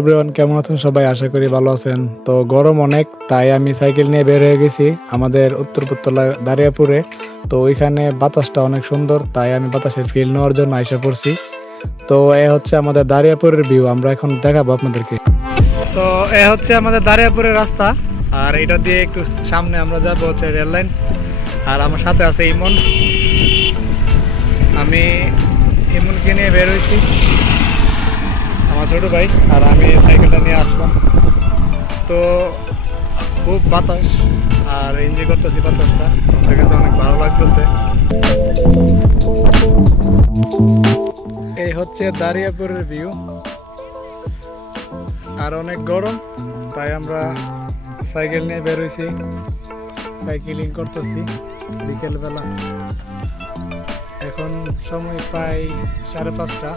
Everyone, কেমন আছেন সবাই? আশা করি ভালো আছেন। তো গরম অনেক, তাই আমি সাইকেল নিয়ে বের হয়ে গেছি আমাদের উত্তরপুরতলা দারিয়াপুরে। তো ওইখানে বাতাসটা অনেক সুন্দর, তাই আমি বাতাসের ফিল নেওয়ার জন্য আইসা পড়ছি। তো এ হচ্ছে আমাদের দারিয়াপুরের ভিউ, আমরা এখন দেখাবো আপনাদেরকে। তো এ হচ্ছে আমাদের দারিয়াপুরের রাস্তা, আর এটা দিয়ে একটু সামনে আমরা যাবো হচ্ছে রেল লাইন। আর আমার সাথে আছে ইমন, আমি ইমনকে নিয়ে বের হয়েছি, আমার ছোটো ভাই, আর আমি সাইকেলটা নিয়ে আসলাম। তো খুব বাতাস আর এনজয় করতেছি বাতাসটা, আমার কাছে অনেক ভালো লাগতেছে। এই হচ্ছে দারিয়াপুরের ভিউ, আর অনেক গরম, তাই আমরা সাইকেল নিয়ে বেরোইছি, সাইকেলিং করতেছি বিকেলবেলা। এখন সময় প্রায় 5:30।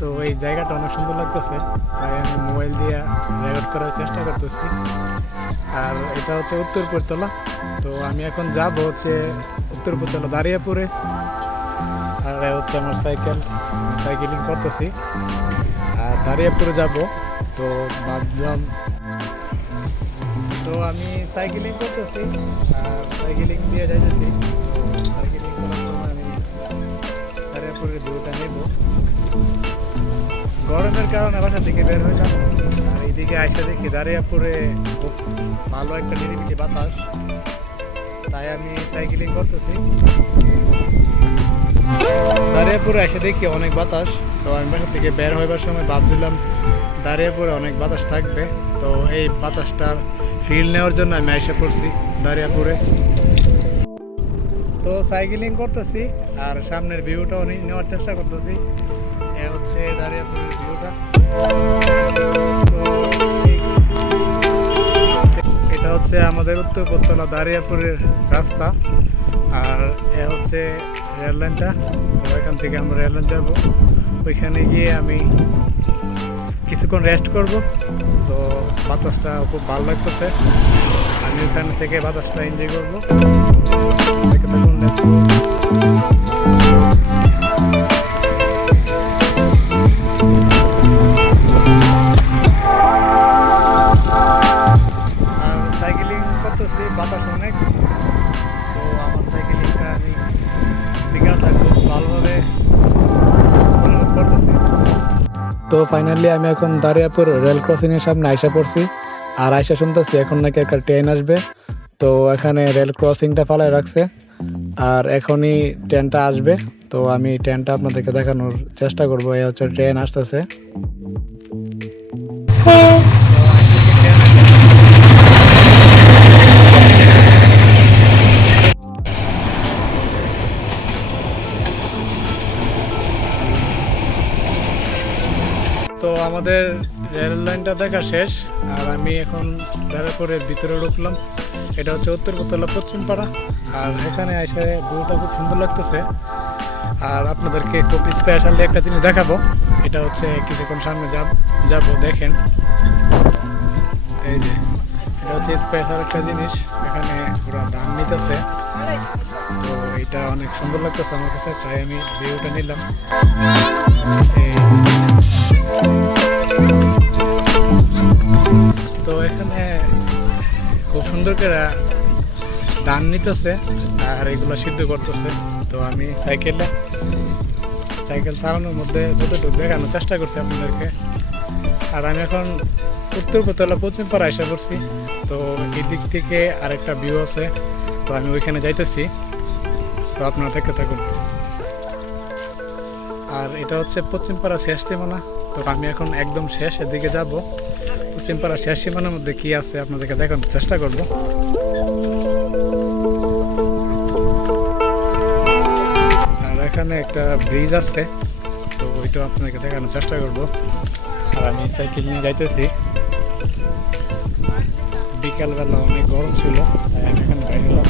তো এই জায়গাটা অনেক সুন্দর লাগতেছে, তাই আমি মোবাইল দিয়ে রেকর্ড করার চেষ্টা করতেছি। আর এটা হচ্ছে উত্তরপুরতলা। তো আমি এখন যাব হচ্ছে উত্তরপুরতলা দারিয়াপুরে, আর হচ্ছে আমার সাইকেলিং করতেছি আর দারিয়াপুরে যাব। তো ভাবলাম, তো আমি সাইকেলিং করতেছি আর সাইকেলিং দিয়ে যাইতেছি। তো সাইকেলিং করার সময় আমি দারিয়াপুরের ভিউটা নেব। গরমের কারণে বাসা থেকে বের হইলাম, আর এইদিকে আইসা দেখি দারিয়াপুরে খুব ভালো একটা নিরিবিলি বাতাস, তাই আমি সাইকেলিং করতেছি। দারিয়াপুরে এসে দেখি অনেক বাতাস, তো আমি বাসা থেকে বের হইবার সময় ভাবছিলাম দারিয়াপুরে অনেক বাতাস থাকবে। তো এই বাতাসটার ফিল নেওয়ার জন্য আমি এসে পড়ছি দারিয়াপুরে। তো সাইকেলিং করতেছি আর সামনের ভিউটাও নেওয়ার চেষ্টা করতেছি। এ হচ্ছে দারিয়াপুরের ভিউটা। তো এটা হচ্ছে আমাদের উত্তরপুরতলা দারিয়াপুরের রাস্তা, আর এ হচ্ছে রেল লাইনটা। তো এখান থেকে আমরা রেল লাইন যাবো, ওইখানে গিয়ে আমি কিছুক্ষণ রেস্ট করব। তো বাতাসটা খুব ভালো লাগতেছে, আমি ওখান থেকে বাতাসটা এনজয় করবো। আর সাইকেলিং করতেছি, বাতাস অনেক। তো আমার সাইকেলিংটা আমি বিকালটা খুব ভালোভাবে অনুভব করতেছি। তো ফাইনালি আমি এখন দারিয়াপুর রেল ক্রসিং এর সামনে আইসা পড়ছি, আর আইসা শুনতেছি এখন নাকি একটা ট্রেন আসবে। তো এখানে রেল ক্রসিংটা ফালায় রাখছে, আর এখনই ট্রেনটা আসবে। তো আমি ট্রেনটা আপনাদেরকে দেখানোর চেষ্টা করবো। এই হচ্ছে ট্রেন আসতেছে। তো আমাদের রেল লাইনটা দেখা শেষ, আর আমি এখন দারিয়াপুরের ভিতরে ঢুকলাম। এটা হচ্ছে উত্তরপুরতলা পশ্চিমপাড়া, আর এখানে এসে ভিউটা খুব সুন্দর লাগতেছে। আর আপনাদেরকে খুব স্পেশালি একটা জিনিস দেখাবো, এটা হচ্ছে কিছুক্ষণ সামনে যাব দেখেন। এই যে এটা হচ্ছে স্পেশাল একটা জিনিস, এখানে পুরো ধান নিতেছে। তো এটা অনেক সুন্দর লাগতেছে আমার কাছে, তাই আমি ভিউটা নিলাম। তো এখানে খুব সুন্দর করে ধান নিতেছে আর এগুলো সিদ্ধ করতেছে। তো আমি সাইকেল চালানোর মধ্যে যতটুকু দেখানোর চেষ্টা করছি আপনাদেরকে। আর আমি এখন উত্তরপুরতলা পশ্চিমপাড়া এসে পড়ছি। তো এই দিক থেকে আরেকটা ভিউ আছে, তো আমি ওইখানে যাইতেছি। তো আপনারা দেখতে থাকুন। আর এটা হচ্ছে পশ্চিমপাড়া শেষ সীমানা। তো আমি এখন একদম শেষের দিকে যাব। পশ্চিমপাড়া শেষ সীমানার মধ্যে কি আছে আপনাদেরকে দেখানোর চেষ্টা করব। আর এখানে একটা ব্রিজ আছে, তো ওইটা আপনাদেরকে দেখানোর চেষ্টা করব। আর আমি সাইকেল নিয়ে যাইতেছি। বিকালবেলা অনেক গরম ছিল, তাই আমি এখানে বাইরে এলাম।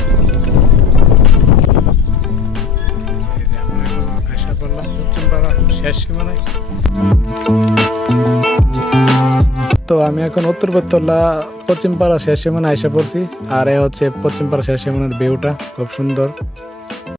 আশা করলাম পশ্চিমপাড়া শেষ সীমানায়। তো আমি এখন উত্তরপুরতলা পশ্চিমপাড়া শেষ সীমানায় এসে পড়ছি, আর এ হচ্ছে পশ্চিমপাড়া শেষ সীমানার ভিউটা খুব সুন্দর।